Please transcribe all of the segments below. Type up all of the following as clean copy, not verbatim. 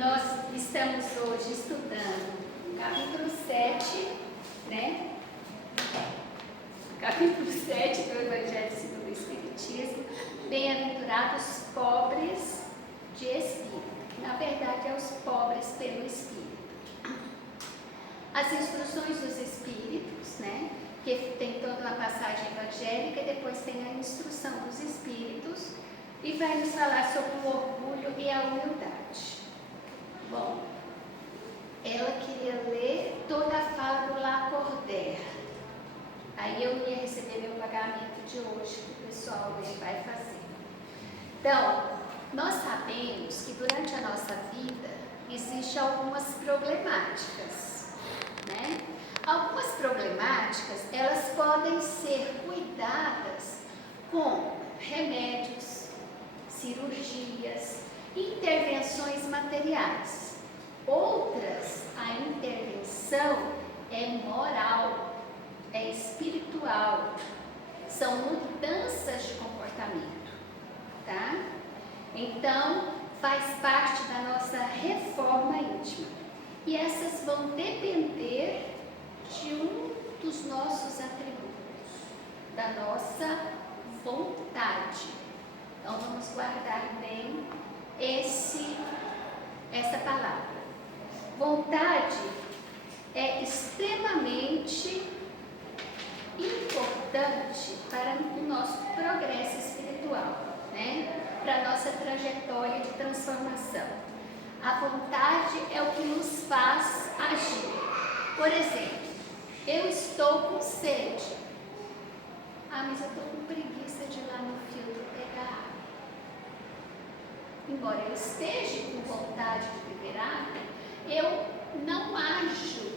Nós estamos hoje estudando o capítulo 7, né? Capítulo 7 do Evangelho segundo o Espiritismo, bem-aventurados pobres de espírito, que na verdade é os pobres pelo espírito. As instruções dos espíritos, né? Que tem toda uma passagem evangélica e depois tem a instrução dos espíritos e vai nos falar sobre o orgulho e a humildade. Bom, ela queria ler toda a fala do Lacordaire. Aí eu ia receber meu pagamento de hoje, que o pessoal hoje vai fazer. Então, nós sabemos que durante a nossa vida existem algumas problemáticas, né? Algumas problemáticas, elas podem ser cuidadas com remédios, cirurgias, intervenções materiais. Outras, a intervenção é moral, é espiritual, são mudanças de comportamento, tá? Então, faz parte da nossa reforma íntima. E essas vão depender de um dos nossos atributos, da nossa vontade. Então, vamos guardar bem essa palavra. Vontade é extremamente importante para o nosso progresso espiritual, né? Para a nossa trajetória de transformação. A vontade é o que nos faz agir. Por exemplo, eu estou com sede. Ah, mas eu estou com preguiça de ir lá no filtro pegar água. Embora eu esteja com vontade de beber água, eu não ajo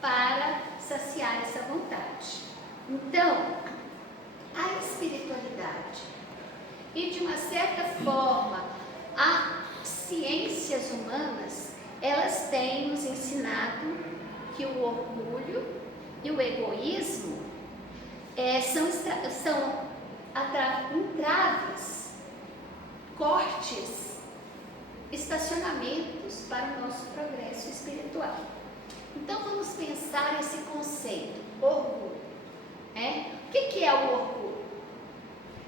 para saciar essa vontade. Então, a espiritualidade e, de uma certa forma, as ciências humanas, elas têm nos ensinado que o orgulho e o egoísmo são entraves, cortes, estacionamentos para o nosso progresso espiritual. Então vamos pensar esse conceito, orgulho. O que é o orgulho?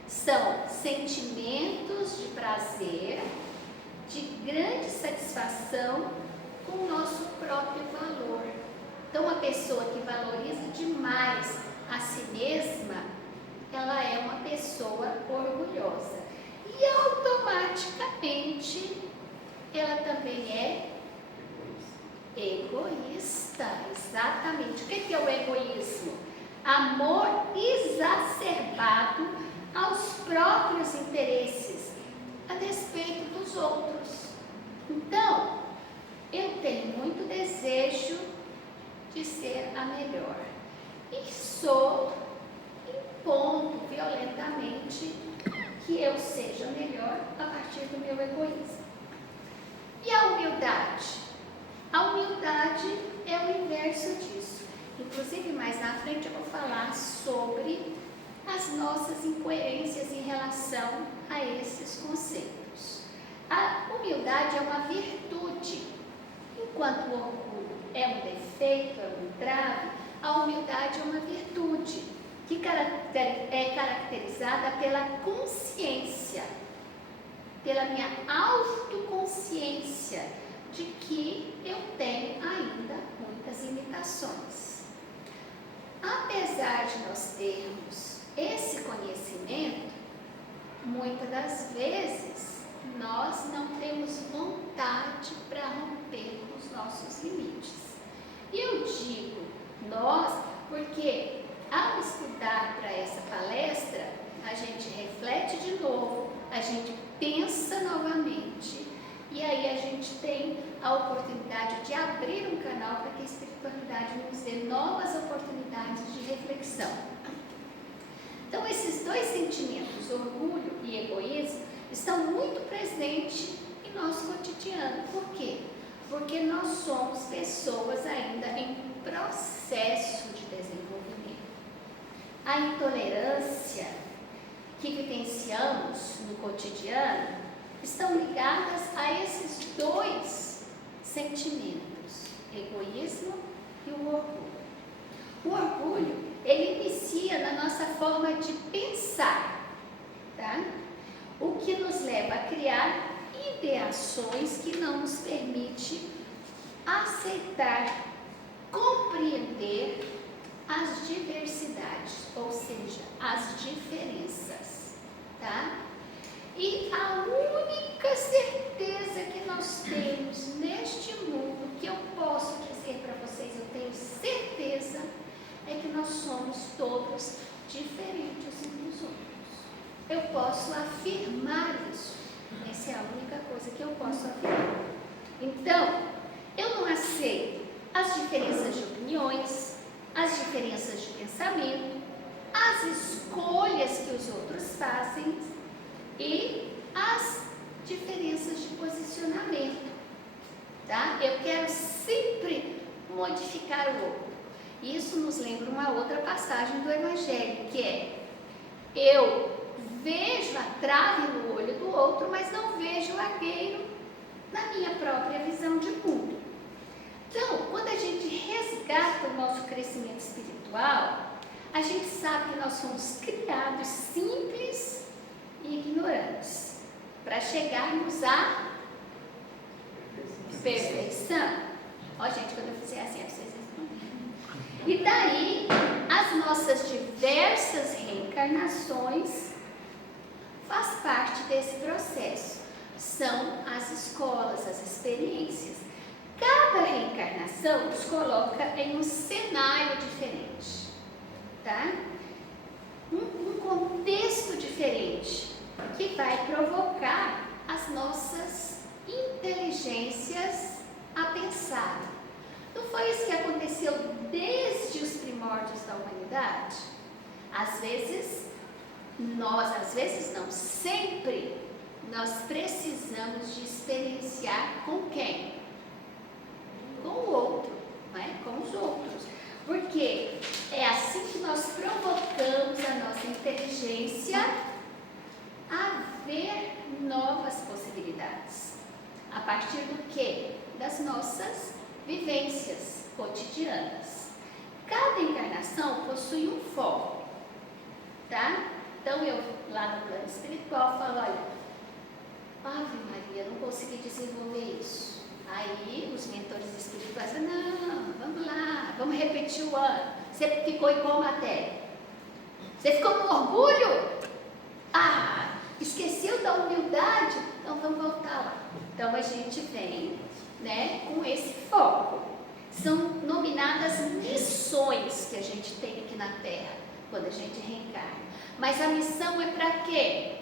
São sentimentos de prazer, de grande satisfação com o nosso próprio valor. Então, uma pessoa que valoriza demais a si mesma, ela é uma pessoa orgulhosa. E automaticamente, ela também é egoísta. Exatamente. O que é o egoísmo? Amor exacerbado aos próprios interesses, a despeito dos outros. Então, eu tenho muito desejo de ser a melhor e sou impondo violentamente que eu seja melhor a partir do meu egoísmo. E a humildade? A humildade é o inverso disso. Inclusive, mais na frente eu vou falar sobre as nossas incoerências em relação a esses conceitos. A humildade é uma virtude, enquanto o orgulho é um defeito, é um entrave, a humildade é uma virtude que é caracterizada pela consciência, pela minha autoconsciência de que eu tenho ainda muitas limitações. Apesar de nós termos esse conhecimento, muitas das vezes nós não temos vontade para romper com os nossos limites. E eu digo nós porque ao estudar para essa palestra, a gente reflete de novo, a gente pensa novamente e aí a gente tem a oportunidade de abrir um canal para que a espiritualidade nos dê novas oportunidades de reflexão. Então, esses dois sentimentos, orgulho e egoísmo, estão muito presentes em nosso cotidiano. Por quê? Porque nós somos pessoas ainda em processo de desenvolvimento. A intolerância que vivenciamos no cotidiano estão ligadas a esses dois sentimentos: egoísmo e o orgulho. O orgulho, ele inicia na nossa forma de pensar, tá? O que nos leva a criar ideações que não nos permite aceitar, compreender as diversidades, ou seja, as diferenças, tá? E a única certeza que nós temos neste mundo, que eu posso dizer para vocês, eu tenho certeza, é que nós somos todos diferentes uns dos outros. Eu posso afirmar isso. Essa é a única coisa que eu posso afirmar. Então, eu não aceito as diferenças de opiniões, as diferenças de pensamento, as escolhas que os outros fazem e as diferenças de posicionamento, tá? Eu quero sempre modificar o outro. Isso nos lembra uma outra passagem do Evangelho, que é: eu vejo a trave no olho do outro, mas não vejo o argueiro na minha própria visão de mundo. Então, quando a gente resgata o nosso crescimento espiritual, a gente sabe que nós somos criados simples e ignorantes para chegarmos à perfeição. Ó, gente, quando eu fizer assim, vocês respondem. E daí, as nossas diversas reencarnações faz parte desse processo. São as escolas, as experiências. Cada reencarnação nos coloca em um cenário diferente, tá? Um contexto diferente que vai provocar as nossas inteligências a pensar. Não foi isso que aconteceu desde os primórdios da humanidade? Às vezes não, sempre nós precisamos de experienciar com quem? Com o outro, né? Com os outros. Porque é assim que nós provocamos a nossa inteligência a ver novas possibilidades. A partir do quê? Das nossas vivências cotidianas. Cada encarnação possui um foco, tá? Então eu, lá no plano espiritual, falo: olha, Ave Maria, não consegui desenvolver isso. Aí os mentores espirituais falam: não, vamos lá, vamos repetir o ano. Você ficou em qual matéria? Você ficou no orgulho? Ah, esqueceu da humildade? Então vamos voltar lá. Então a gente vem, né, com esse foco. São nominadas missões que a gente tem aqui na Terra, quando a gente reencarna. Mas a missão é para quê?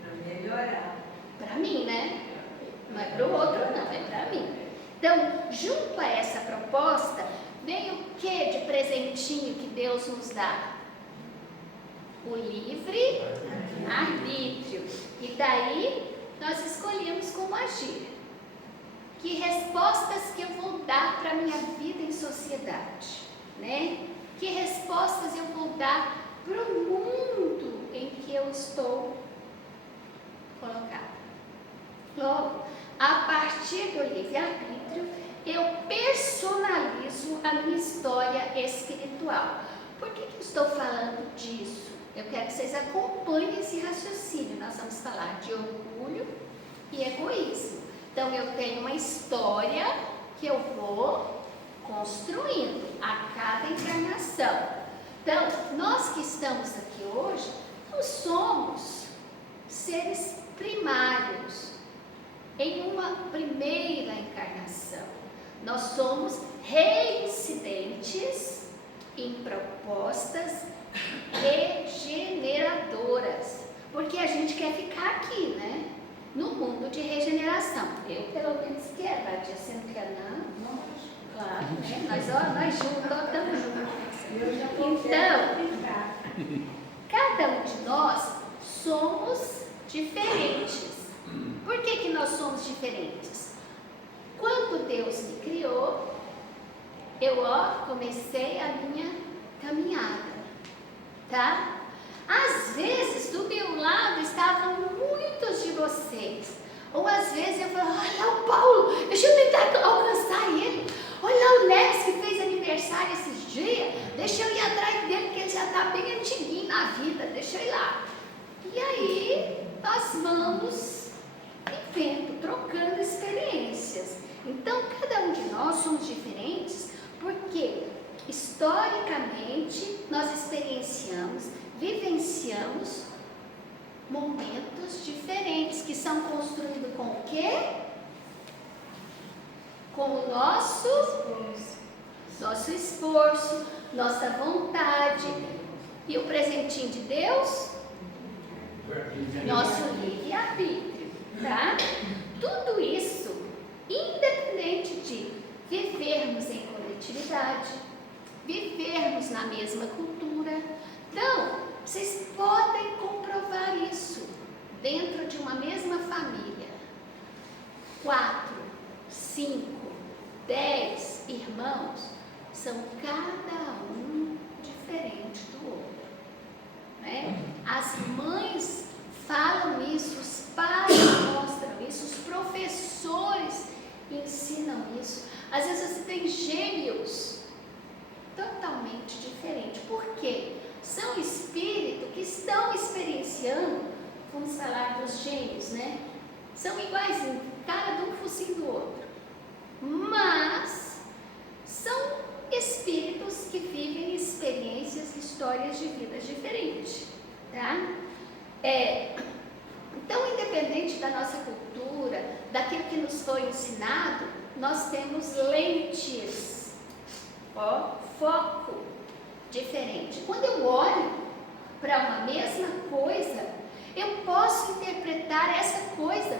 Para melhorar. Para mim, né? Não é para o outro, não, é para mim. Então, junto a essa proposta, vem o que de presentinho que Deus nos dá? O livre arbítrio. E daí, nós escolhemos como agir. Que respostas que eu vou dar para a minha vida em sociedade, né? Que respostas eu vou dar para o mundo em que eu estou colocada. Logo, a partir do livre-arbítrio, eu personalizo a minha história espiritual. Por que eu estou falando disso? Eu quero que vocês acompanhem esse raciocínio. Nós vamos falar de orgulho e egoísmo. Então, eu tenho uma história que eu vou construindo a cada encarnação. Então, nós que estamos aqui hoje, não somos seres primários em uma primeira encarnação. Nós somos reincidentes em propostas regeneradoras, porque a gente quer ficar aqui, né? No mundo de regeneração. Eu, pelo menos, quero. A Tia, você não quer, não? Não, claro, né? Nós juntos, nós estamos juntos. Então, cada um de nós somos diferentes. Por que nós somos diferentes? Quando Deus me criou, eu comecei a minha caminhada, tá? Às vezes, do meu lado estavam muitos de vocês, Ou às vezes eu falo, olha lá o Paulo, deixa eu tentar alcançar ele. Olha lá o Nex que fez aniversário esses dias, deixa eu ir atrás dele, porque ele já está bem antiguinho na vida, deixa eu ir lá. E aí nós vamos vivendo, trocando experiências. Então cada um de nós somos diferentes, porque historicamente nós experienciamos, vivenciamos momentos diferentes que são construídos com o quê? Com o nosso esforço, nossa vontade. E o presentinho de Deus? Nosso livre-arbítrio, tá? Tudo isso, independente de vivermos em coletividade, vivermos na mesma cultura. Então, vocês podem comprovar isso dentro de uma mesma família. 4, 5, 10 irmãos, são cada um diferente do outro, né? As mães falam isso, os pais mostram isso, os professores ensinam isso. Às vezes você tem gêmeos totalmente diferentes. Por quê? São espíritos que estão experienciando, vamos falar dos gêmeos, né? São iguaizinhos, cara de um focinho do outro. Mas são espíritos que vivem experiências, histórias de vidas diferentes, tá? Então, independente da nossa cultura, daquilo que nos foi ensinado, nós temos lentes, foco diferente. Quando eu olho para uma mesma coisa, eu posso interpretar essa coisa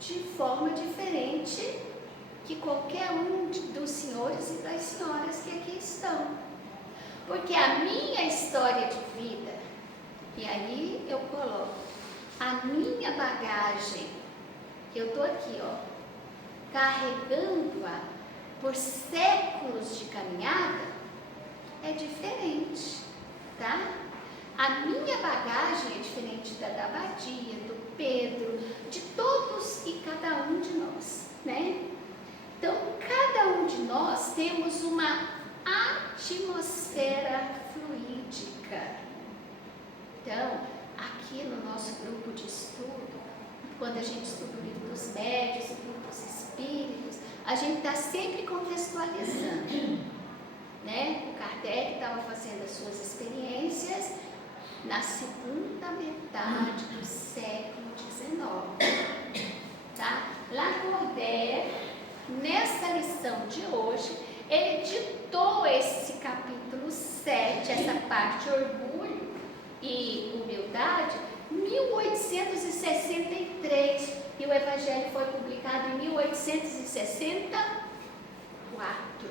de forma diferente que qualquer um dos senhores e das senhoras que aqui estão. Porque a minha história de vida, e aí eu coloco a minha bagagem, eu estou aqui, carregando-a por séculos de caminhada, é diferente, tá? A minha bagagem é diferente da Badia, do Pedro, de todos e cada um de nós, né? Então, cada um de nós temos uma atmosfera fluídica. Então, aqui no nosso grupo de estudo, quando a gente estuda o livro dos médios, o livro dos espíritos, a gente está sempre contextualizando, né? O Kardec estava fazendo as suas experiências na segunda metade do século XIX, tá? Lacordaire, nessa lição de hoje, ele ditou esse capítulo 7, essa parte orgulho e humildade, 1863, e o Evangelho foi publicado em 1864,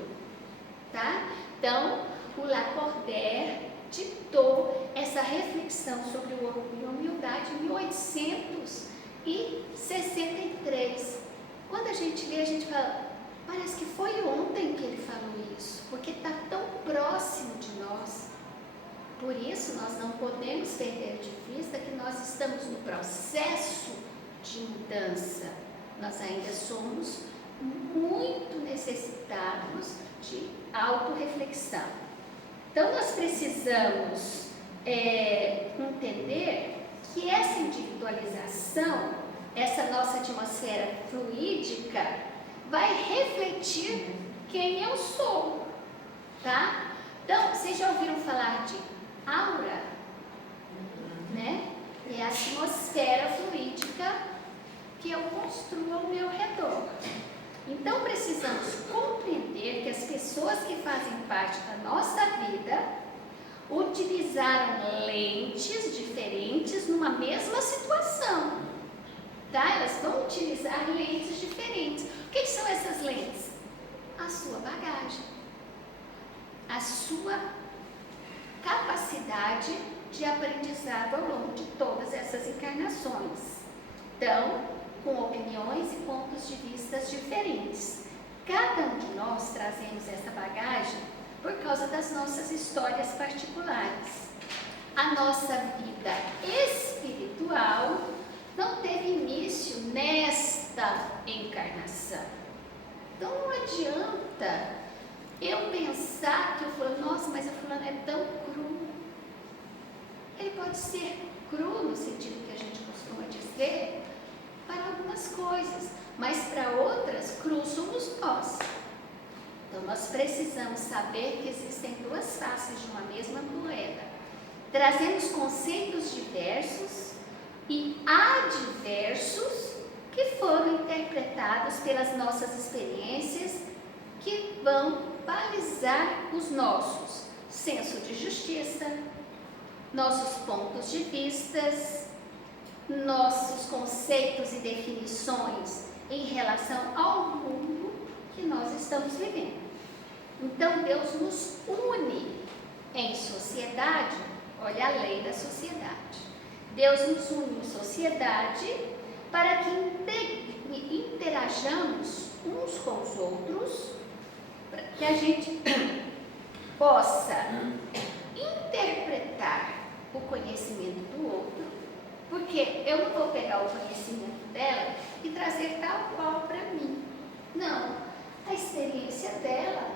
tá? Então, o Lacordaire ditou essa reflexão sobre o orgulho e a humildade em 1863. Quando a gente lê, a gente fala, parece que foi ontem que ele falou isso, porque está tão próximo de nós. Por isso, nós não podemos perder de vista que nós estamos no processo de mudança. Nós ainda somos muito necessitados de autorreflexão. Então, nós precisamos entender que essa individualização, essa nossa atmosfera fluídica, vai refletir quem eu sou, tá? Então, vocês já ouviram falar de aura, né? É a atmosfera fluídica que eu construo ao meu redor. Então, precisamos compreender que as pessoas que fazem parte da nossa vida utilizaram lentes diferentes numa mesma situação, tá? Elas vão utilizar lentes diferentes. O que são essas lentes? A sua bagagem, a sua capacidade de aprendizado ao longo de todas essas encarnações. Então, com opiniões e pontos de vista diferentes. Cada um de nós trazemos essa bagagem por causa das nossas histórias particulares. A nossa vida espiritual não teve início nesta encarnação. Então não adianta eu pensar que o fulano, nossa, mas o fulano é tão cru. Ele pode ser cru no sentido que a gente costuma dizer para algumas coisas, mas para outras, cru somos nós. Então nós precisamos saber que existem duas faces de uma mesma moeda. Trazemos conceitos diversos e adversos que foram interpretados pelas nossas experiências, que vão balizar os nossos senso de justiça, nossos pontos de vistas, nossos conceitos e definições em relação ao mundo que nós estamos vivendo. Então Deus nos une em sociedade. Olha a lei da sociedade. Deus nos une em sociedade para que interajamos uns com os outros, para que a gente possa interpretar o conhecimento do outro, porque eu não vou pegar o conhecimento dela e trazer tal qual para mim. Não, a experiência dela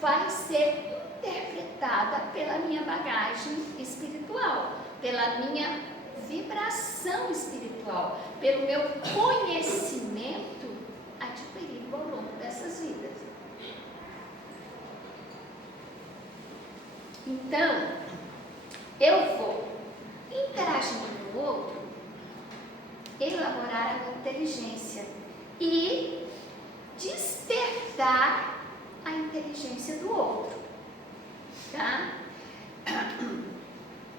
vai ser interpretada pela minha bagagem espiritual, pela minha vibração espiritual, pelo meu conhecimento adquirido ao longo dessas vidas. Então, eu vou, interagindo com o outro, elaborar a minha inteligência e despertar a inteligência do outro, tá?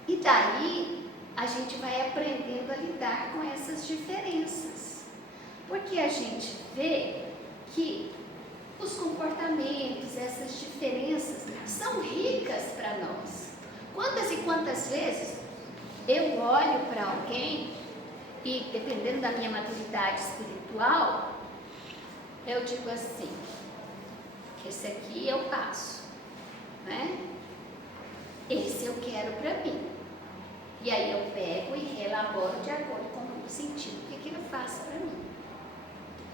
E daí a gente vai aprendendo a lidar com essas diferenças, porque a gente vê que os comportamentos, essas diferenças são ricas para nós. Quantas e quantas vezes eu olho para alguém e, dependendo da minha maturidade espiritual, eu digo assim, esse aqui eu passo, né? Esse eu quero para mim. E aí eu pego e relaboro de acordo com o sentido que aquilo faz para mim.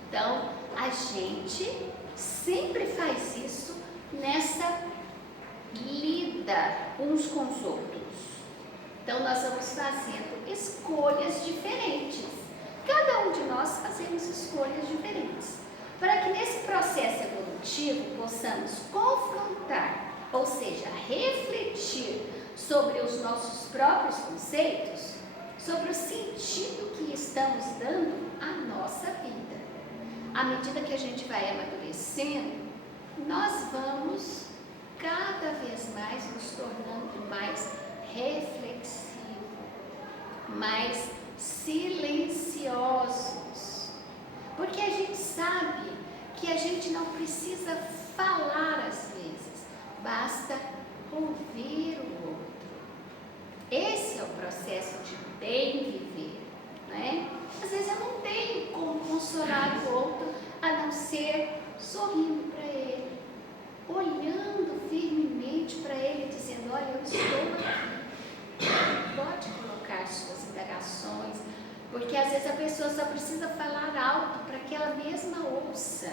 Então, a gente sempre faz isso nessa lida uns com os outros. Então, nós vamos fazendo escolhas diferentes. Cada um de nós fazemos escolhas diferentes. Para que nesse processo evolutivo possamos confrontar, ou seja, refletir sobre os nossos próprios conceitos, sobre o sentido que estamos dando à nossa vida. À medida que a gente vai amadurecendo, nós vamos cada vez mais nos tornando mais reflexivos, mais silenciosos, porque a gente sabe que a gente não precisa falar às vezes, basta ouvir o outro. Esse é o processo de bem viver, né? Às vezes eu não tenho como consolar o outro a não ser sorrindo para ele, olhando firmemente para ele, dizendo, olha, eu estou aqui. Pode colocar suas indagações, porque às vezes a pessoa só precisa falar alto para que ela mesma ouça,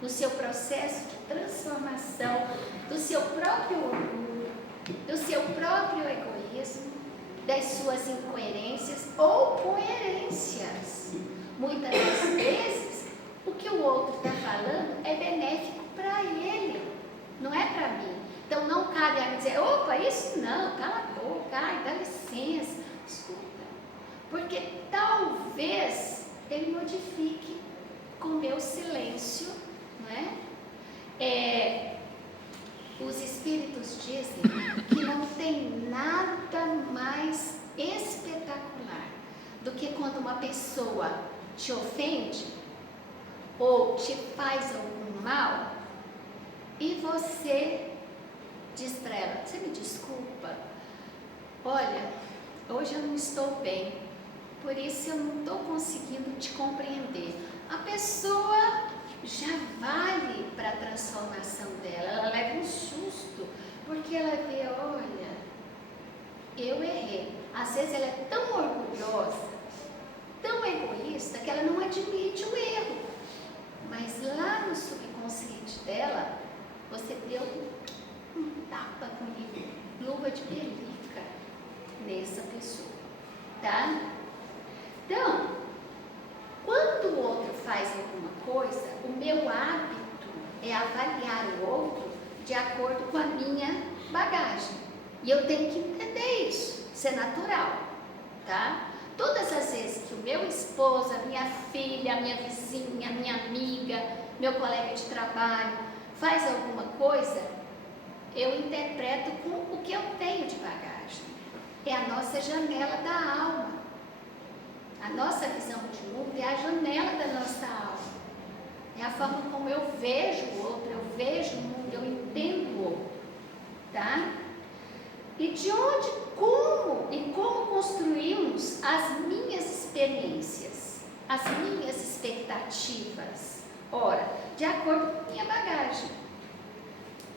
no seu processo de transformação, do seu próprio orgulho, do seu próprio egoísmo, das suas incoerências ou coerências. Muitas das vezes, o que o outro está falando é benéfico para ele, não é para mim. Então não cabe a mim dizer, opa, isso não, cala a boca, ai, dá licença, escuta. Porque talvez ele modifique com o meu silêncio, não é? Os espíritos dizem que não tem nada mais espetacular do que quando uma pessoa te ofende ou te faz algum mal e você diz para ela, você me desculpa, olha, hoje eu não estou bem, por isso eu não estou conseguindo te compreender. A pessoa já vale para a transformação dela, ela leva um susto, porque ela vê, olha, eu errei. Às vezes ela é tão orgulhosa, tão que ela não admite o erro. Mas lá no subconsciente dela, você deu um tapa com luva de pelica nessa pessoa, tá? Então, quando o outro faz alguma coisa, o meu hábito é avaliar o outro de acordo com a minha bagagem. E eu tenho que entender isso, isso é natural, tá? Todas as vezes que o meu esposo, a minha filha, a minha vizinha, a minha amiga, meu colega de trabalho faz alguma coisa, eu interpreto com o que eu tenho de bagagem. É a nossa janela da alma. A nossa visão de mundo é a janela da nossa alma. É a forma como eu vejo o outro, eu vejo o mundo, eu entendo o outro, tá? E de onde, como construímos as minhas experiências, as minhas expectativas? Ora, de acordo com a minha bagagem.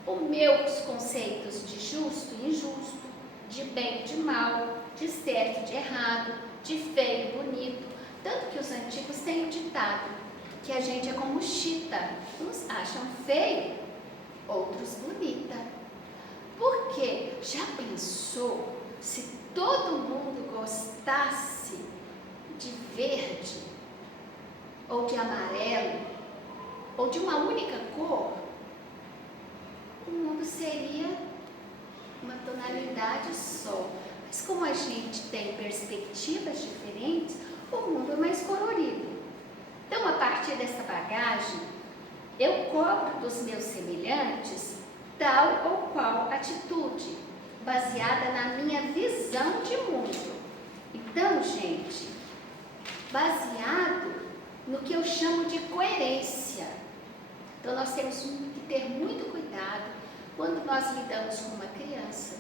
Os meus conceitos de justo e injusto, de bem e de mal, de certo e de errado, de feio e bonito. Tanto que os antigos têm um ditado, que a gente é como chita. Uns acham feio, outros bonita. Por quê? Já pensou se todo mundo gostasse de verde, ou de amarelo, ou de uma única cor? O mundo seria uma tonalidade só. Mas como a gente tem perspectivas diferentes, o mundo é mais colorido. Então, a partir dessa bagagem, eu cobro dos meus semelhantes tal ou qual atitude, baseada na minha visão de mundo. Então, gente, baseado no que eu chamo de coerência. Então, nós temos que ter muito cuidado quando nós lidamos com uma criança,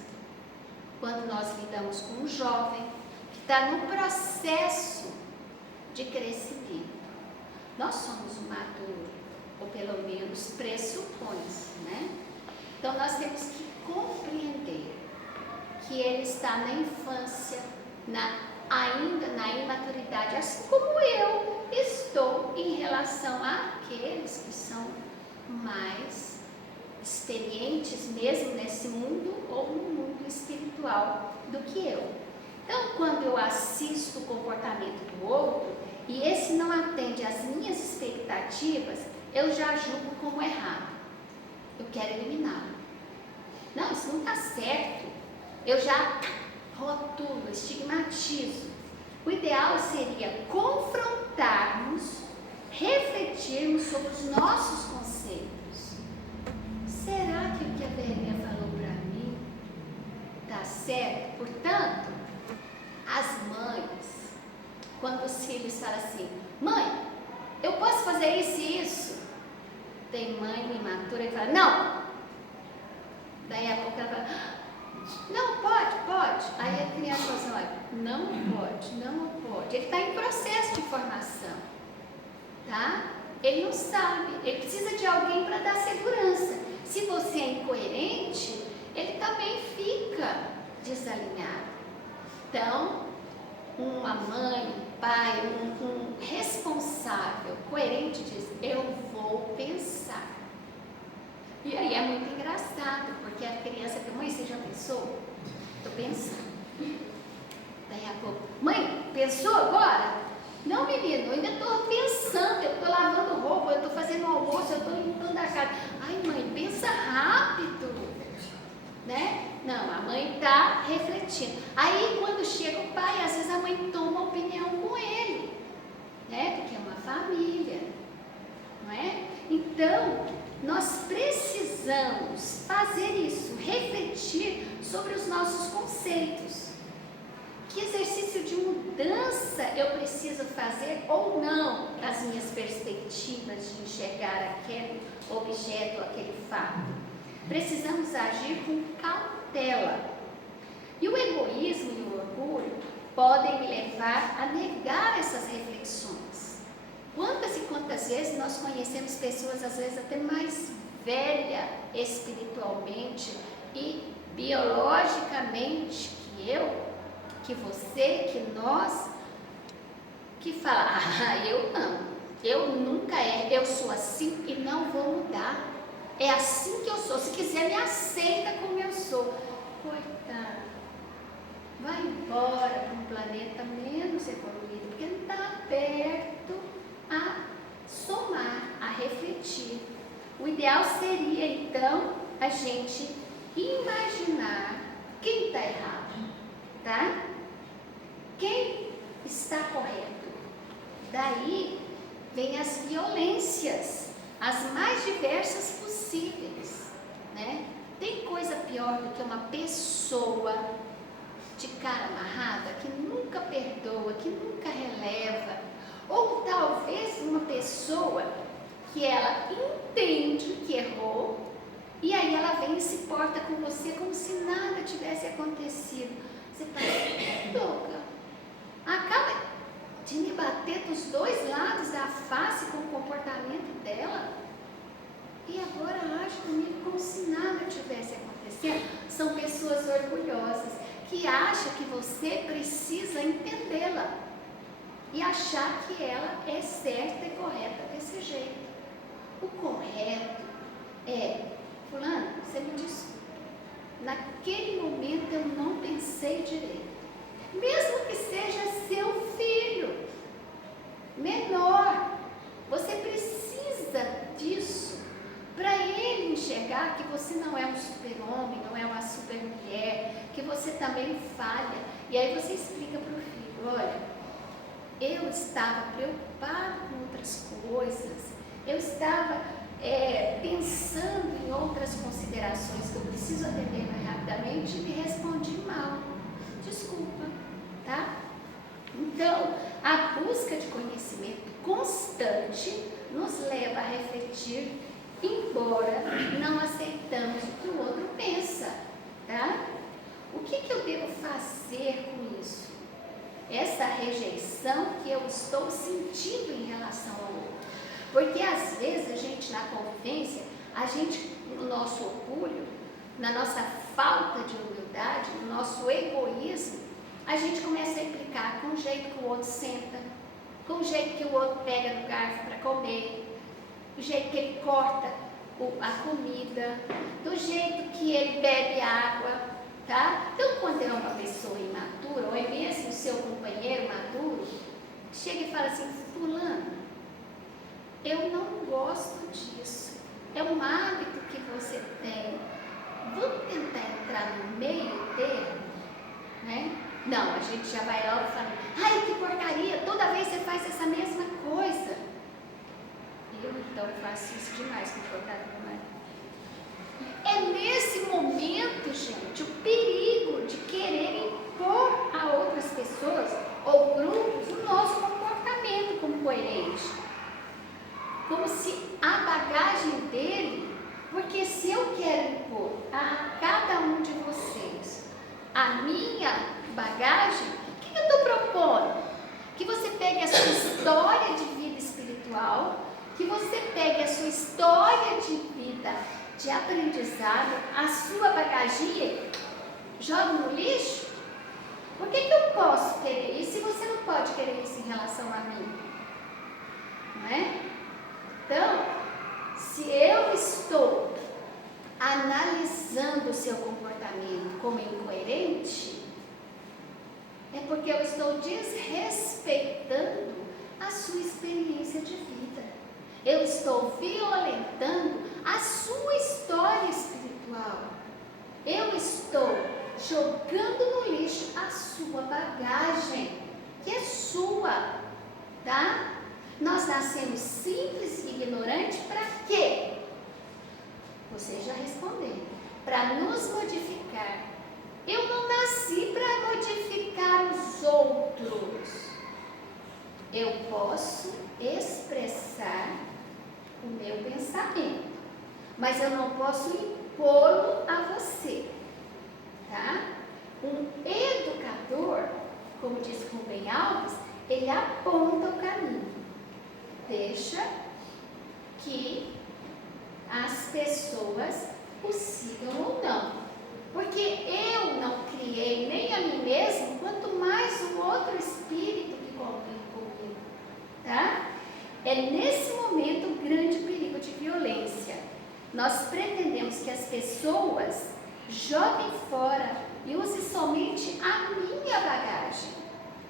quando nós lidamos com um jovem que está no processo de crescimento. Nós somos um maduro, ou pelo menos pressupõe-se, né? Então, nós temos que compreender que ele está na infância, ainda na imaturidade, assim como eu estou em relação àqueles que são mais experientes mesmo nesse mundo ou no mundo espiritual do que eu. Então, quando eu assisto o comportamento do outro e esse não atende às minhas expectativas, eu já julgo como errado. Eu quero eliminá-lo. Não, isso não está certo. Eu já rotulo, estigmatizo. O ideal seria confrontarmos, refletirmos sobre os nossos conceitos. Será que o que a Verninha falou para mim está certo? Portanto, as mães, quando os filhos falam assim, mãe, eu posso fazer isso e isso? Tem mãe imatura que fala, não. Daí a pouco ela fala, não, pode. Aí a criança fala assim, olha, não pode. Ele está em processo de formação, tá? Ele não sabe, ele precisa de alguém para dar segurança. Se você é incoerente, ele também fica desalinhado. Então, uma mãe, um pai, um responsável, coerente diz, eu vou pensar. E aí é muito engraçado, porque a criança diz, mãe, você já pensou? Estou pensando. Daí a pouco, mãe, pensou agora? Não, menino, eu ainda estou pensando, eu estou lavando roupa, eu estou fazendo almoço, eu estou limpando a casa. Ai, mãe, pensa rápido, né? Não, a mãe está refletindo. Aí, quando chega o pai, às vezes a mãe toma opinião com ele, né? Porque é uma família, não é? Então, nós precisamos fazer isso, refletir sobre os nossos conceitos. Que exercício de mudança eu preciso fazer ou não das minhas perspectivas de enxergar aquele objeto, aquele fato? Precisamos agir com cautela. E o egoísmo e o orgulho podem me levar a negar essas reflexões. Quantas e quantas vezes nós conhecemos pessoas, às vezes até mais velha espiritualmente e biologicamente que eu, que você, que nós, que fala, eu não, eu nunca erro, eu sou assim e não vou mudar. É assim que eu sou. Se quiser, me aceita como eu sou. Coitado, vai embora para um planeta menos evoluído, porque não está aberto a somar, a refletir. O ideal seria, então, a gente imaginar quem está errado, tá? Quem está correto. Daí vem as violências, as mais diversas possíveis, né? Tem coisa pior do que uma pessoa de cara amarrada, que nunca perdoa, que nunca releva, ou talvez uma pessoa que ela entende que errou, e aí ela vem e se porta com você como se nada tivesse acontecido. Você parece louca. Acaba de me bater dos dois lados da face com o comportamento dela, e agora age comigo como se nada tivesse acontecendo. São pessoas orgulhosas que acham que você precisa entendê-la e achar que ela é certa e correta desse jeito. O correto é: fulano, você me desculpa, naquele momento eu não pensei direito. Mesmo que seja seu filho menor, você precisa disso para ele enxergar que você não é um super-homem, não é uma super-mulher, que você também falha. E aí você explica para o filho: olha, eu estava preocupado com outras coisas, eu estava pensando em outras considerações que eu preciso atender mais rapidamente e me respondi mal. Desculpa, tá? Então, a busca de conhecimento constante nos leva a refletir, embora não aceitamos o que o outro pensa, tá? O que eu devo fazer com isso? Essa rejeição que eu estou sentindo em relação ao outro. Porque às vezes a gente, na convivência, no nosso orgulho, na nossa falta de humildade, no nosso egoísmo, a gente começa a implicar com o jeito que o outro senta, com o jeito que o outro pega no garfo para comer, o jeito que ele corta a comida, do jeito que ele bebe água, tá? Então, quando é uma pessoa imatura, ou é mesmo o seu companheiro maduro, chega e fala assim: fulano, eu não gosto disso, é um hábito que você tem, vamos tentar entrar no meio termo, né? Não, a gente já vai logo falando: ai, que porcaria, toda vez você faz essa mesma coisa. Eu então faço isso demais com porcaria, não é? É nesse momento, gente, o perigo de querer impor a outras pessoas ou grupos o nosso comportamento como coerente. Como se a bagagem dele, porque se eu quero impor a cada um de vocês a minha bagagem, o que eu estou propondo? Que você pegue a sua história de vida espiritual, que você pegue a sua história de vida, de aprendizado, a sua bagagem, joga no lixo? Por que eu posso querer isso e você não pode querer isso em relação a mim? Não é? Então, se eu estou analisando o seu comportamento como incoerente, é porque eu estou desrespeitando a sua experiência de vida. Eu estou violentando a sua história espiritual. Eu estou jogando no lixo a sua bagagem, que é sua, tá? Nós nascemos simples e ignorantes para quê? Vocês já responderam. Para nos modificar. Eu não nasci para modificar os outros. Eu posso expressar o meu pensamento, mas eu não posso impô-lo a você, tá? Um educador, como diz Rubem Alves, ele aponta o caminho, deixa que as pessoas o sigam ou não, porque eu não criei nem a mim mesmo, quanto mais o outro espírito que convive comigo. é nesse momento o grande perigo de violência. Nós pretendemos que as pessoas joguem fora e usem somente a minha bagagem.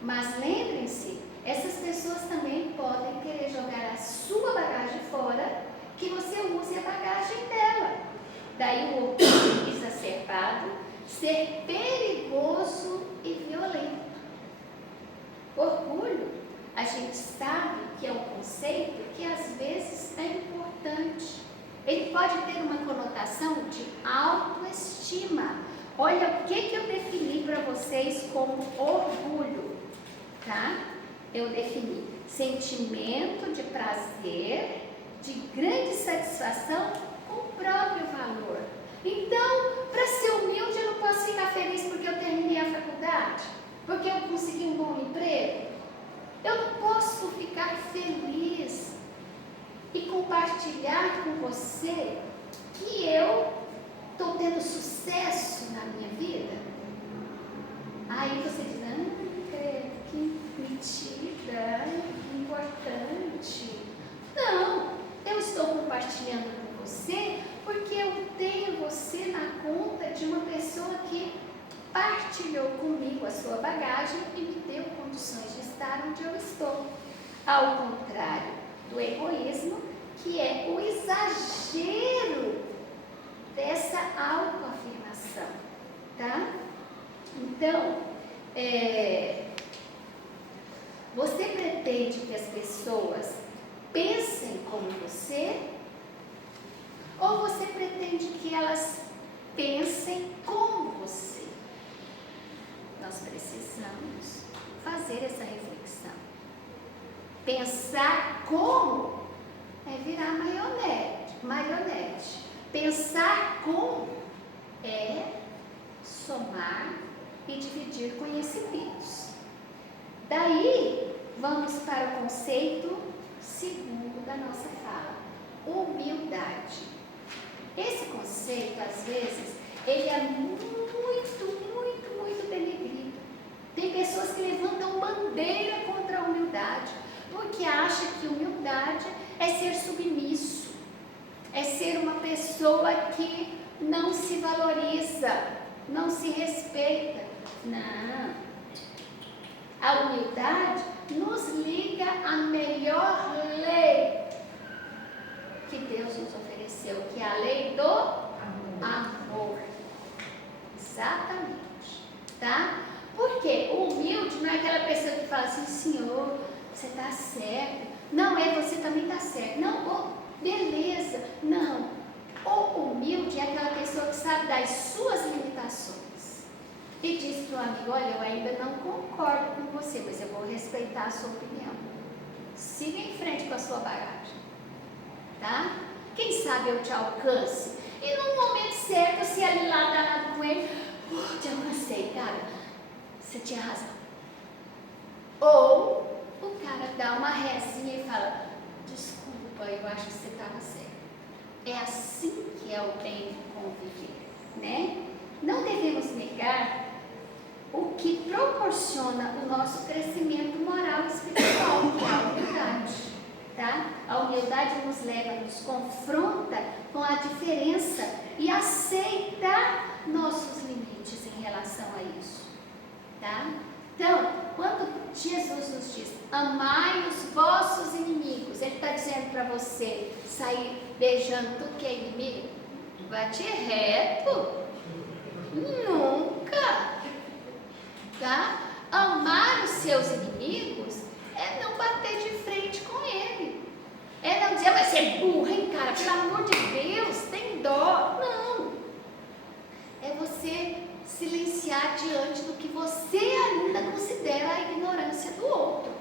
Mas lembrem-se, essas pessoas também podem querer jogar a sua bagagem fora, que você use a bagagem dela. Daí o orgulho exacerbado ser perigoso e violento. Orgulho, a gente sabe que é um conceito que às vezes é importante. Ele pode ter uma conotação de autoestima. Olha o que eu defini para vocês como orgulho, tá? Eu defini sentimento de prazer, de grande satisfação com o próprio valor. Então, para ser humilde, eu não posso ficar feliz porque eu terminei a faculdade, porque eu consegui um bom emprego. Eu não posso ficar feliz e compartilhar com você que eu estou tendo sucesso na minha vida. Aí você diz, que mentira, que importante. Não, eu estou compartilhando com você porque eu tenho você na conta de uma pessoa que partilhou comigo a sua bagagem e me deu condições de estar onde eu estou. Ao contrário do egoísmo, que é o exagero dessa autoafirmação, tá? Então, você pretende que as pessoas pensem como você, ou você pretende que elas pensem como você? Nós precisamos fazer essa reflexão. Pensar como é virar marionete. Pensar como é somar e dividir conhecimentos. Daí, vamos para o conceito segundo da nossa fala, humildade. Esse conceito, às vezes, ele é muito denegrido. Tem pessoas que levantam bandeira contra a humildade, porque acham que humildade é ser submisso, é ser uma pessoa que não se valoriza, não se respeita. Não. A humildade nos liga à melhor lei que Deus nos ofereceu, que é a lei do amor. Exatamente, tá? Porque o humilde não é aquela pessoa que fala assim, Senhor, você está certo. Não, você também está certo. Não, beleza. Não. O humilde é aquela pessoa que sabe das suas limitações e diz para o amigo, olha, eu ainda não concordo com você, mas eu vou respeitar a sua opinião. Siga em frente com a sua bagagem, tá? Quem sabe eu te alcance e no momento certo, se ali lá danado com ele, te alcancei, cara, você tinha razão. Ou o cara dá uma rezinha e fala, desculpa, eu acho que você estava certo. É assim que é o bem conviver, né? Não devemos negar o que proporciona o nosso crescimento moral e espiritual, que é a humildade, tá? A humildade nos leva, nos confronta com a diferença e aceita nossos limites em relação a isso, tá? Então, quando Jesus nos diz, amai os vossos inimigos, Ele está dizendo para você sair beijando tudo que é inimigo? Bate reto. Nunca. Tá? Amar os seus inimigos é não bater de frente com ele. É não dizer, mas você é burra, hein, cara? Pelo amor de Deus, tem dó. Não. É você silenciar diante do que você ainda considera a ignorância do outro.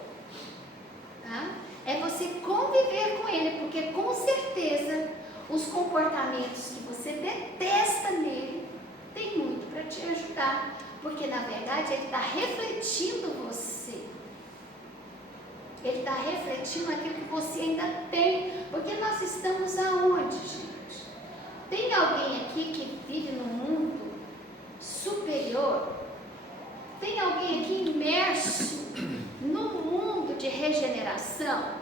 Tá? É você conviver com ele, porque com certeza os comportamentos que você detesta nele tem muito para te ajudar, porque na verdade ele está refletindo você. Ele está refletindo aquilo que você ainda tem, porque nós estamos aonde, gente? Tem alguém aqui que vive num mundo superior? Tem alguém aqui imerso no mundo de regeneração?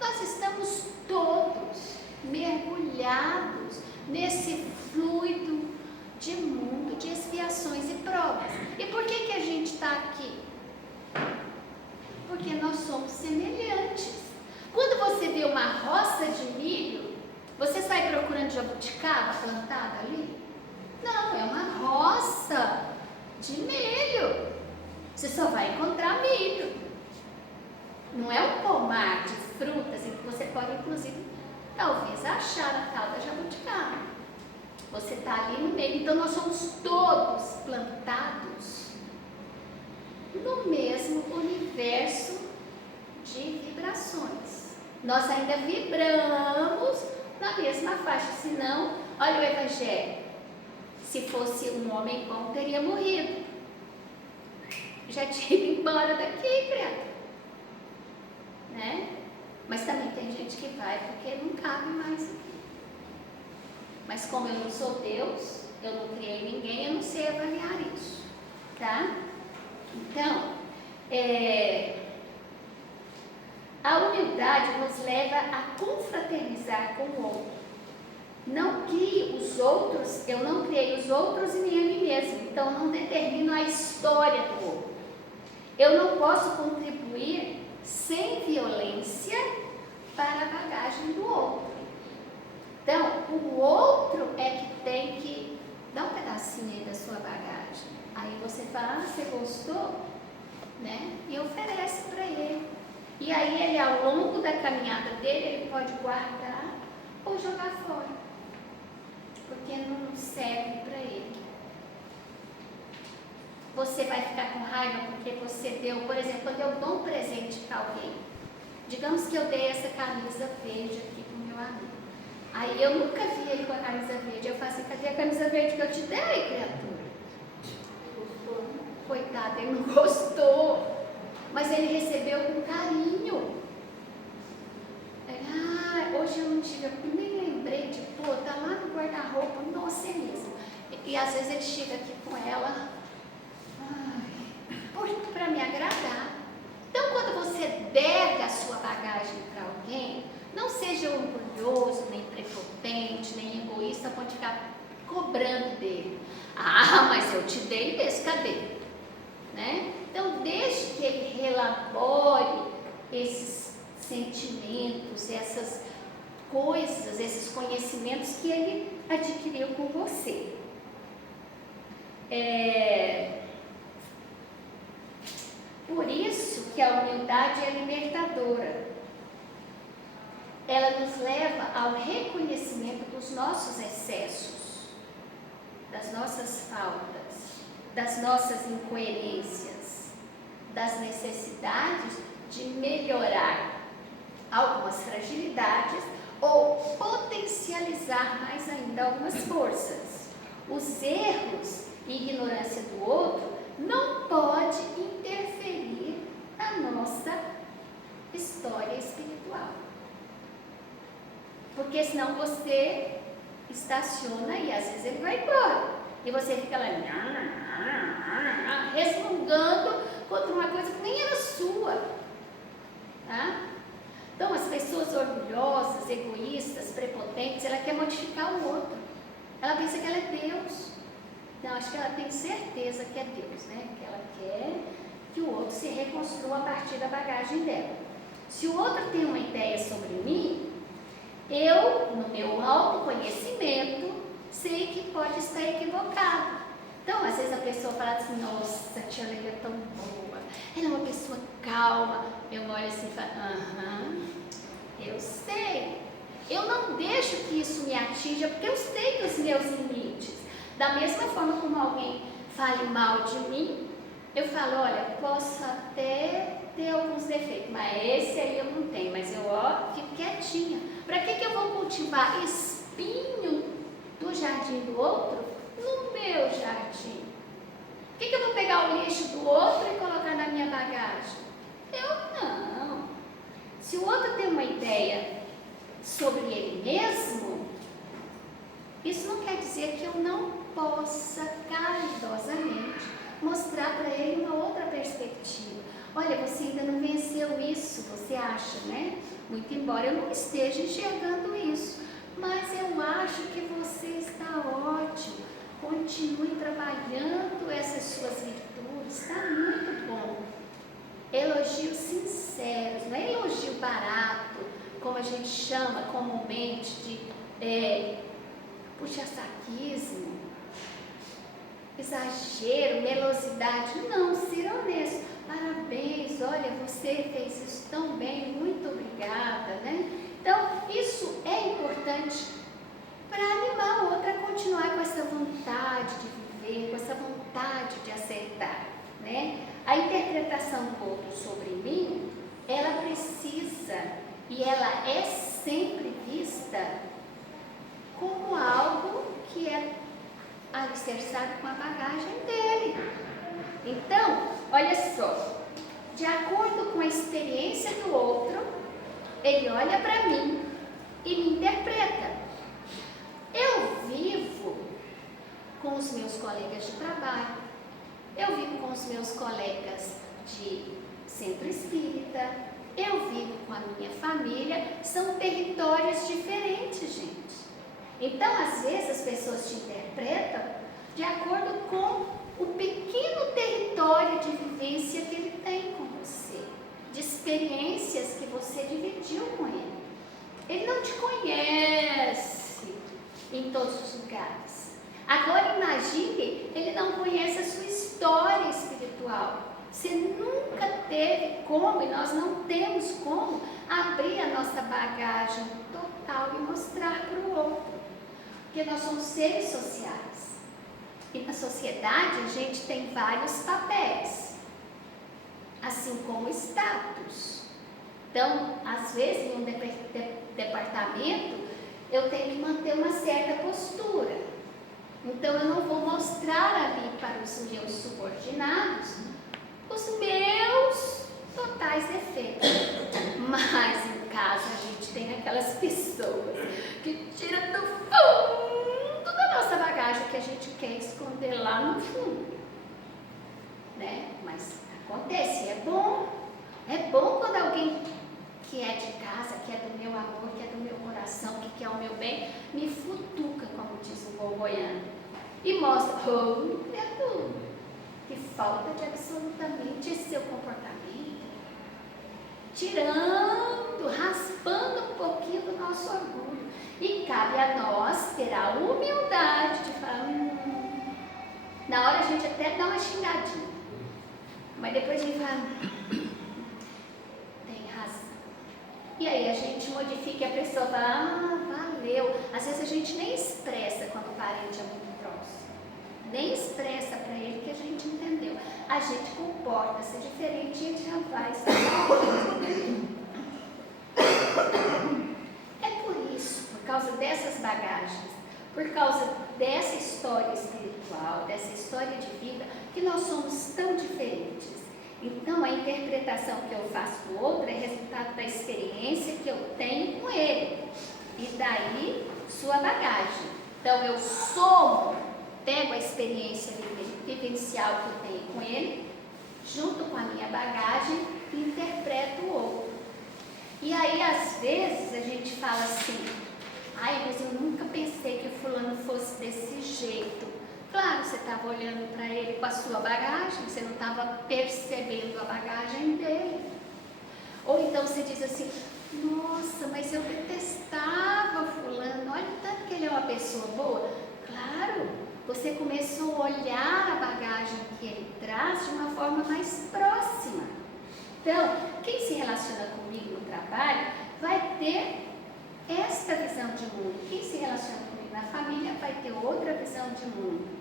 Nós estamos mergulhados nesse fluido de mundo, de expiações e provas. E por que a gente está aqui? Porque nós somos semelhantes. Quando você vê uma roça de milho, você sai procurando jabuticaba plantada ali? Não, é uma roça de milho. Você só vai encontrar milho. Não é um pomar de frutas em que você pode, inclusive, talvez achar a tal da jabuticaba. Você está ali no meio. Então, nós somos todos plantados no mesmo universo de vibrações. Nós ainda vibramos na mesma faixa. Senão, olha o Evangelho. Se fosse um homem bom, teria morrido. Já tinha ido embora daqui, credo. Né? Mas também tem gente que vai porque não cabe mais aqui. Mas como eu não sou Deus, eu não criei ninguém, eu não sei avaliar isso, tá? Então, a humildade nos leva a confraternizar com o outro. Não crie os outros, eu não criei os outros e nem a mim mesmo, então não determino a história do outro. Eu não posso contribuir sem violência para a bagagem do outro. Então, o outro é que tem que dar um pedacinho aí da sua bagagem. Aí você fala, você gostou? Né? E oferece para ele. E aí ele, ao longo da caminhada dele, ele pode guardar ou jogar fora. Porque não serve para ele. Você vai ficar com raiva porque você deu, por exemplo, quando eu dou um presente para alguém. Digamos que eu dei essa camisa verde aqui para o meu amigo. Aí eu nunca vi ele com a camisa verde. Eu falo assim, cadê a camisa verde que eu te dei, criatura? Gostou? Coitado, ele não gostou. Mas ele recebeu com carinho. Hoje eu não tive, eu nem lembrei de pôr, tá lá no guarda-roupa, nossa, é mesmo. E às vezes ele chega aqui com ela, para me agradar. Então, quando você der a sua bagagem para alguém, não seja orgulhoso, nem prepotente, nem egoísta, pode ficar cobrando dele. Mas eu te dei mesmo, cadê? Né? Então, deixe que ele relabore esses sentimentos, essas coisas, esses conhecimentos que ele adquiriu com você. Por isso que a humildade é libertadora. Ela nos leva ao reconhecimento dos nossos excessos, das nossas faltas, das nossas incoerências, das necessidades de melhorar algumas fragilidades ou potencializar mais ainda algumas forças. Os erros e ignorância do outro não pode interferir na nossa história espiritual. Porque senão você estaciona e às vezes ele vai embora. E você fica lá resmungando contra uma coisa que nem era sua. Tá? Então as pessoas orgulhosas, egoístas, prepotentes, ela quer modificar o outro. Ela pensa que ela é Deus. Não, acho que ela tem certeza que é Deus, né? Que ela quer que o outro se reconstrua a partir da bagagem dela. Se o outro tem uma ideia sobre mim, eu, no meu autoconhecimento, sei que pode estar equivocado. Então, às vezes a pessoa fala assim, nossa, a tia Leila é tão boa, ela é uma pessoa calma. Eu olho assim e falo, eu sei. Eu não deixo que isso me atinja, porque eu sei os meus limites. Da mesma forma como alguém fale mal de mim, eu falo, olha, posso até ter alguns defeitos, mas esse aí eu não tenho, mas eu fico quietinha. Para que eu vou cultivar espinho do jardim do outro no meu jardim? Por que eu vou pegar o lixo do outro e colocar na minha bagagem? Eu não. Se o outro tem uma ideia sobre ele mesmo, isso não quer dizer que eu não possa caridosamente mostrar para ele uma outra perspectiva. Olha, você ainda não venceu isso, você acha, né? Muito embora eu não esteja enxergando isso. mas eu acho que você está ótimo. Continue trabalhando essas suas virtudes, está muito bom. Elogios sinceros, não é elogio barato, como a gente chama comumente de puxa-saquismo, exagero, melosidade. Não, ser honesto. Parabéns, olha, você fez isso tão bem, muito obrigada, né? Então, isso é importante para animar a outra a continuar com essa vontade de viver, com essa vontade de acertar, né? A interpretação do outro sobre mim, ela precisa e ela é sempre vista como algo que é alicerçado com a bagagem dele. Então, olha só, de acordo com a experiência do outro, ele olha para mim e me interpreta. Eu vivo com os meus colegas de trabalho, eu vivo com os meus colegas de centro espírita, eu vivo com a minha família, são territórios diferentes, gente. Então, às vezes, as pessoas te interpretam de acordo com o pequeno território de vivência que ele tem com você, de experiências que você dividiu com ele. Ele não te conhece em todos os lugares. Agora imagine, ele não conhece a sua história espiritual. Você nunca teve como, e nós não temos como, abrir a nossa bagagem total e mostrar para o outro. Porque nós somos seres sociais. E na sociedade a gente tem vários papéis, assim como status. Então, às vezes, em um departamento, eu tenho que manter uma certa postura. Então, eu não vou mostrar ali para os meus subordinados os meus totais defeitos. Mas, em casa, a gente tem aquelas pessoas que tiram do fundo da nossa bagagem que a gente quer esconder lá no fundo, né? Mas acontece, é bom quando alguém que é de casa, que é do meu amor, que é do meu coração, que quer o meu bem, me futuca, como diz o bom goiano, e mostra, que falta de absolutamente esse seu comportamento, tirando, raspando um pouquinho do nosso orgulho. E cabe a nós ter a humildade de falar, na hora a gente até dá uma xingadinha, mas depois a gente fala, tem razão. E aí a gente modifica e a pessoa fala, valeu. Às vezes a gente nem expressa quando o parente é muito próximo, nem expressa para ele que a gente entendeu. A gente comporta-se diferente e ele já vai saber. É por isso, por causa dessas bagagens, por causa dessa história espiritual, dessa história de vida, que nós somos tão diferentes. Então, a interpretação que eu faço do outro é resultado da experiência que eu tenho com ele. E daí, sua bagagem. Então, eu somo, pego a experiência vivencial que eu tenho com ele, junto com a minha bagagem, e interpreto o outro. E aí, às vezes, a gente fala assim, mas eu nunca pensei que o fulano fosse desse jeito. Claro, você estava olhando para ele com a sua bagagem, você não estava percebendo a bagagem dele. Ou então você diz assim, nossa, mas eu detestava fulano, olha o tanto que ele é uma pessoa boa. Claro, você começou a olhar a bagagem que ele traz de uma forma mais próxima. Então, quem se relaciona comigo no trabalho vai ter esta visão de mundo. Quem se relaciona comigo na família vai ter outra visão de mundo.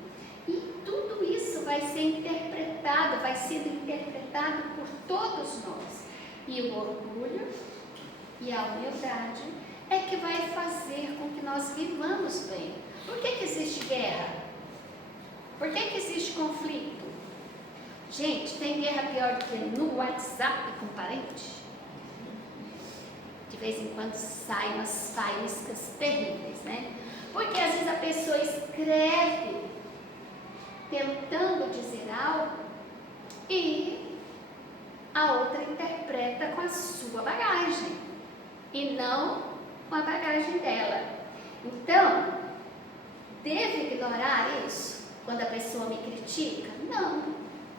E tudo isso vai ser interpretado, vai sendo interpretado por todos nós. E o orgulho e a humildade é que vai fazer com que nós vivamos bem. Por que existe guerra? Por que existe conflito? Gente, tem guerra pior do que no WhatsApp com parente? De vez em quando saem umas faíscas terríveis, né? Porque às vezes a pessoa escreve tentando dizer algo e a outra interpreta com a sua bagagem e não com a bagagem dela. Então, devo ignorar isso quando a pessoa me critica? Não,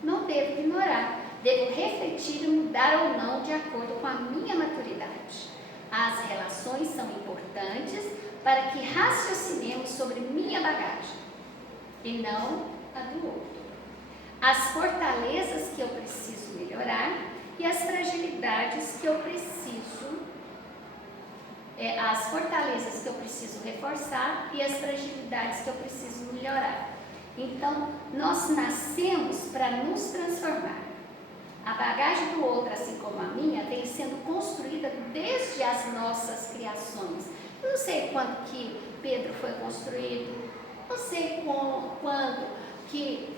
não devo ignorar. Devo refletir e mudar ou não de acordo com a minha maturidade. As relações são importantes para que raciocinemos sobre minha bagagem e não a do outro. As fortalezas que eu preciso melhorar e as fragilidades que eu preciso, as fortalezas que eu preciso reforçar e as fragilidades que eu preciso melhorar. Então, nós nascemos para nos transformar. A bagagem do outro, assim como a minha, vem sendo construída desde as nossas criações. Eu não sei quando que Pedro foi construído, não sei quando que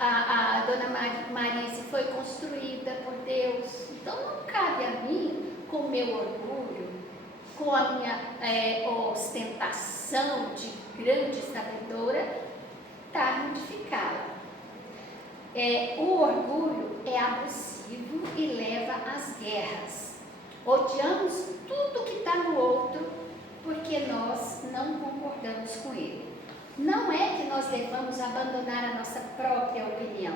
a dona Marise foi construída por Deus. Então não cabe a mim, com o meu orgulho, com a minha ostentação de grande sabedora, tentar modificá-la. O orgulho é abusivo e leva às guerras. Odiamos tudo que está no outro porque nós não concordamos com ele. Não é que nós devamos abandonar a nossa própria opinião,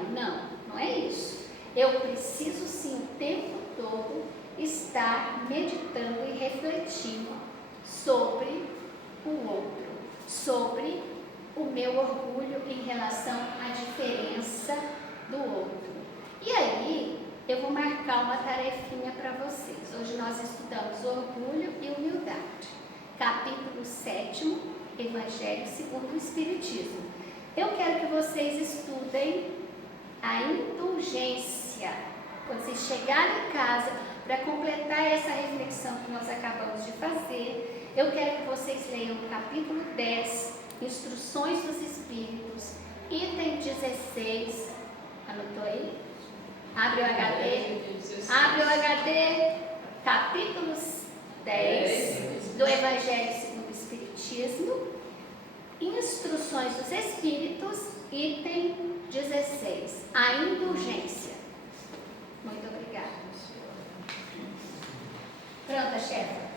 não é isso. Eu preciso sim o tempo todo estar meditando e refletindo sobre o outro, sobre o meu orgulho em relação à diferença do outro. E aí, eu vou marcar uma tarefinha para vocês. Hoje nós estudamos orgulho e humildade. Capítulo 7, Evangelho segundo o Espiritismo. Eu quero que vocês estudem a indulgência. Quando vocês chegarem em casa, para completar essa reflexão que nós acabamos de fazer, eu quero que vocês leiam o capítulo 10, Instruções dos Espíritos, item 16. Anotou aí? Abre o HD, capítulo 10 do Evangelho segundo o Espiritismo, Instruções dos Espíritos, item 16, a indulgência. Muito obrigada. Pronta, chefe.